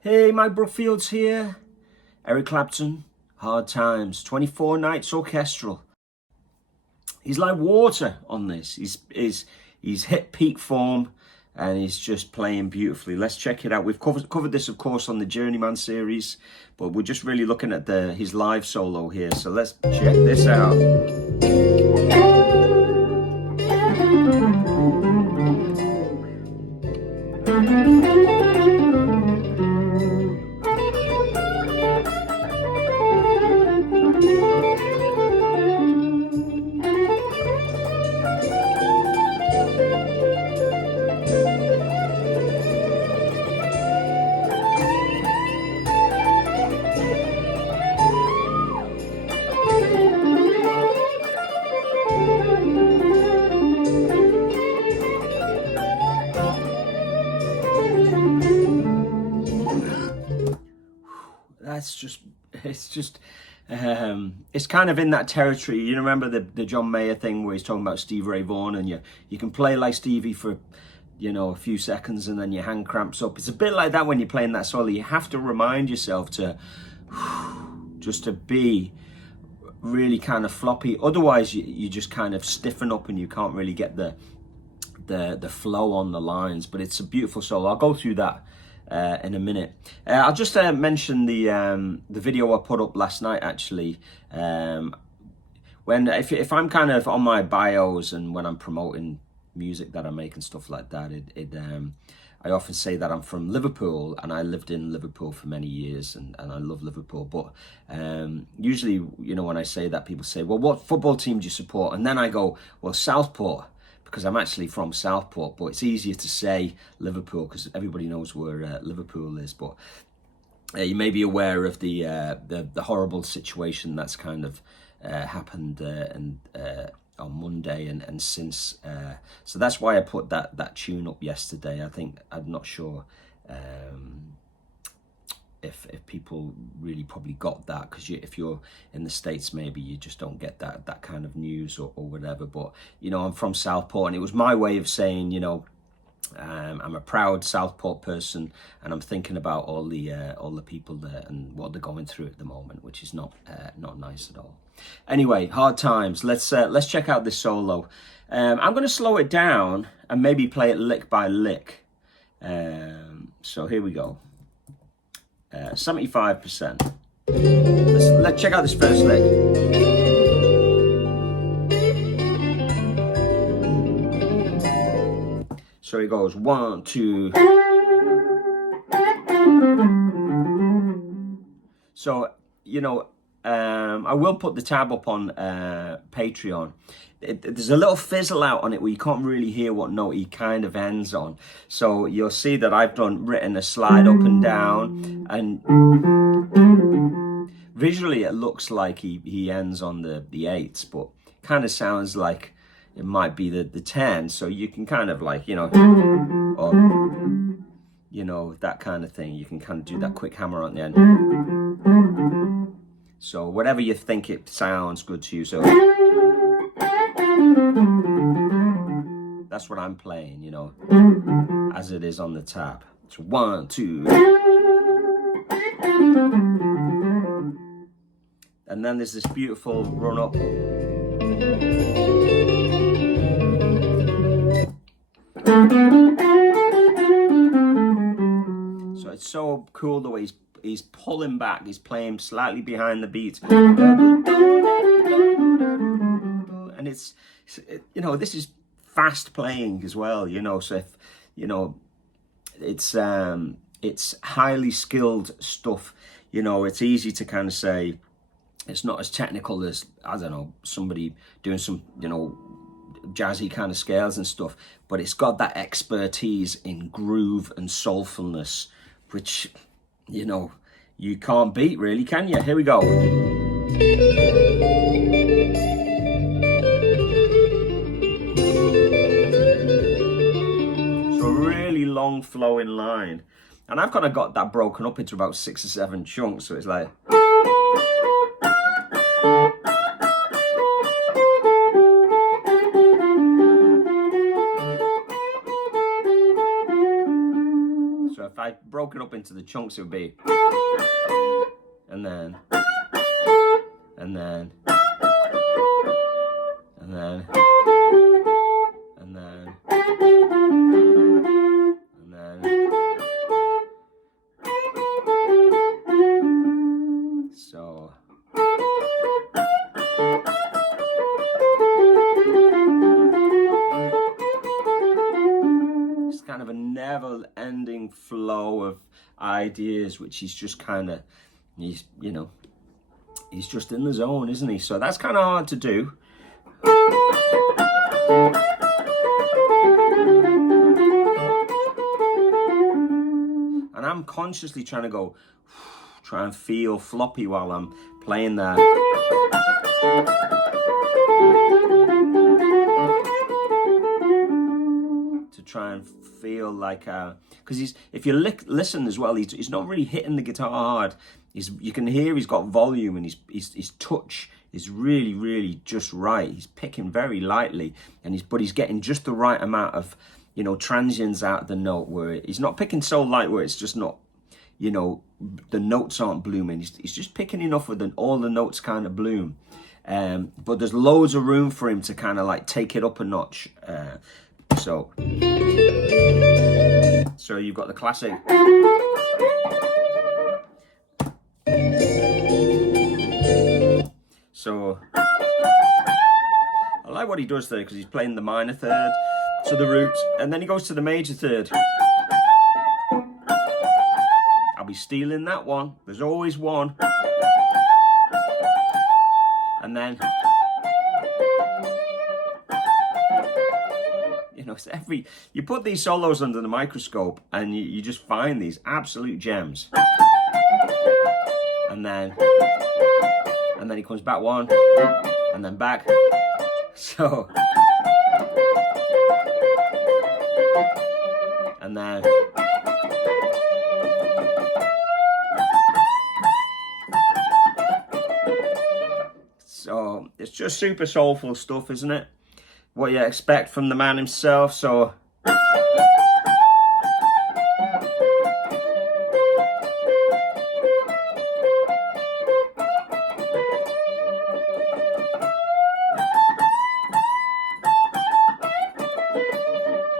Hey, Mike Brookfield's here. Eric Clapton, Hard Times, 24 nights orchestral. He's like water on this. He's hit peak form and he's just playing beautifully. Let's check it out. We've covered this, of course, on the Journeyman series, but we're just really looking at his live solo here. So let's check this out. It's kind of in that territory. You remember the John Mayer thing where he's talking about Stevie Ray Vaughan, and you can play like Stevie for a few seconds and then your hand cramps up. It's a bit like that when you're playing that solo. You have to remind yourself to just to be really kind of floppy. Otherwise you just kind of stiffen up and you can't really get the flow on the lines. But it's a beautiful solo. I'll go through that in a minute. I'll just mention the video I put up last night, actually. If I'm kind of on my bios and when I'm promoting music that I make and stuff like that, I often say that I'm from Liverpool and I lived in Liverpool for many years and I love Liverpool. But usually, when I say that, people say, well, what football team do you support? And then I go, well, Southport, because I'm actually from Southport, but it's easier to say Liverpool because everybody knows where Liverpool is. But you may be aware of the horrible situation that's kind of happened on Monday and since. So that's why I put that tune up yesterday. I'm not sure if people really probably got that, because if you're in the States, maybe you just don't get that kind of news or whatever. But I'm from Southport, and it was my way of saying I'm a proud Southport person, and I'm thinking about all the people there and what they're going through at the moment, which is not nice at all. Anyway, Hard Times. Let's check out this solo. I'm going to slow it down and maybe play it lick by lick. So here we go. 75%. Let's check out this first lick. So it goes 1, 2. So I will put the tab up on Patreon. There's a little fizzle out on it where you can't really hear what note he kind of ends on. So you'll see that I've written a slide up and down, and visually it looks like he ends on the 8s, but kind of sounds like it might be the 10. So you can kind of like, or that kind of thing. You can kind of do that quick hammer on the end. So whatever you think it sounds good to you. So that's what I'm playing, as it is on the tab. So 1, 2. And then there's this beautiful run up. So it's so cool the way he's pulling back, he's playing slightly behind the beat, and it's this is fast playing as well, so if it's highly skilled stuff. It's easy to kind of say it's not as technical as, I don't know, somebody doing some jazzy kind of scales and stuff, but it's got that expertise in groove and soulfulness, which you can't beat, really, can you? Here we go. So a really long flowing line, and I've kind of got that broken up into about 6 or 7 chunks, so it's like. So if I broke it up into the chunks, it would be, and then, and then, and then, and then, and then. So. It's kind of a never-ending flow of ideas, which he's just kind of, he's just in the zone, isn't he? So that's kind of hard to do. And I'm consciously trying to go, try and feel floppy while I'm playing that. To try and feel like, because if you listen as well, he's not really hitting the guitar hard. You can hear he's got volume, and his touch is really, really just right. He's picking very lightly, but he's getting just the right amount of, transients out of the note, where he's not picking so light where it's just not, the notes aren't blooming. He's just picking enough with all the notes kind of bloom. But there's loads of room for him to kind of like take it up a notch. So you've got the classic. So I like what he does there, because he's playing the minor third to the root, and then he goes to the major third. I'll be stealing that one. There's always one. And then, it's you put these solos under the microscope, and you just find these absolute gems. And then he comes back one, and then back. So, and then, so it's just super soulful stuff, isn't it? What you expect from the man himself. So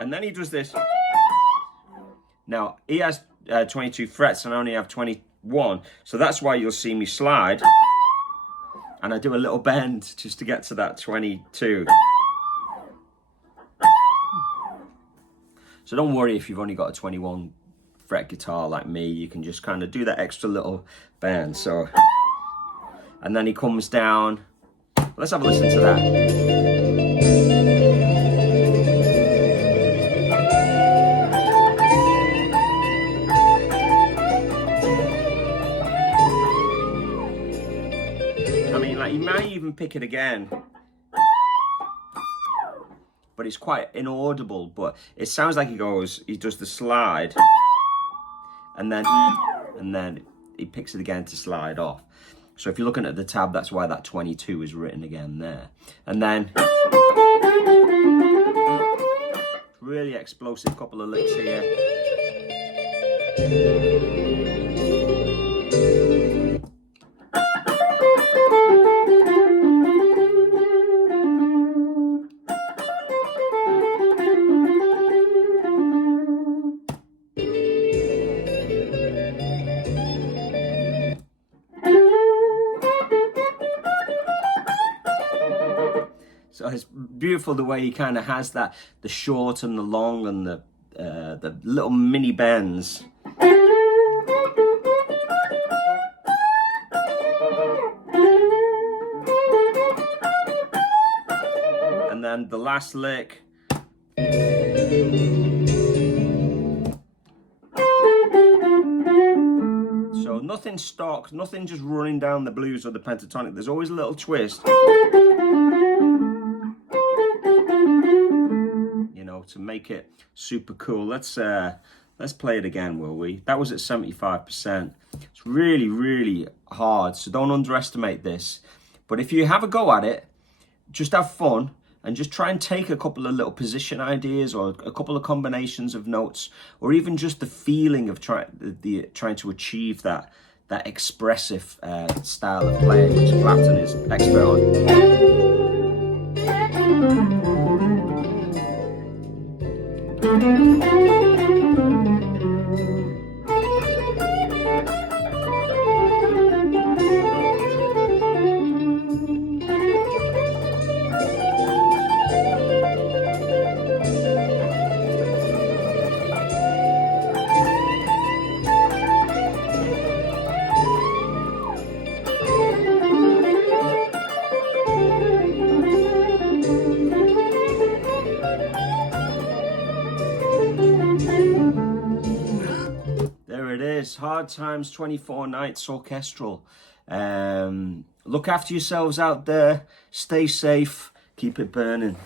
and then he does this. Now he has 22 frets, and I only have 21, so that's why you'll see me slide, and I do a little bend just to get to that 22. So don't worry if you've only got a 21 fret guitar like me. You can just kind of do that extra little bend. So, and then he comes down. Let's have a listen to that. I mean, like, you might even pick it again, but it's quite inaudible. But it sounds like he does the slide, and then he picks it again to slide off. So if you're looking at the tab, that's why that 22 is written again there. And then really explosive couple of licks here. So it's beautiful the way he kind of has that, the short and the long and the little mini bends. And then the last lick. So nothing stock, nothing just running down the blues or the pentatonic. There's always a little twist. To make it super cool. Let's play it again, will we? That was at 75%. It's really, really hard, so don't underestimate this. But if you have a go at it, just have fun and just try and take a couple of little position ideas or a couple of combinations of notes, or even just the feeling of trying to achieve that expressive style of playing, which Clapton is expert on. There it is, Hard Times 24 Nights Orchestral. Look after yourselves out there, stay safe, keep it burning.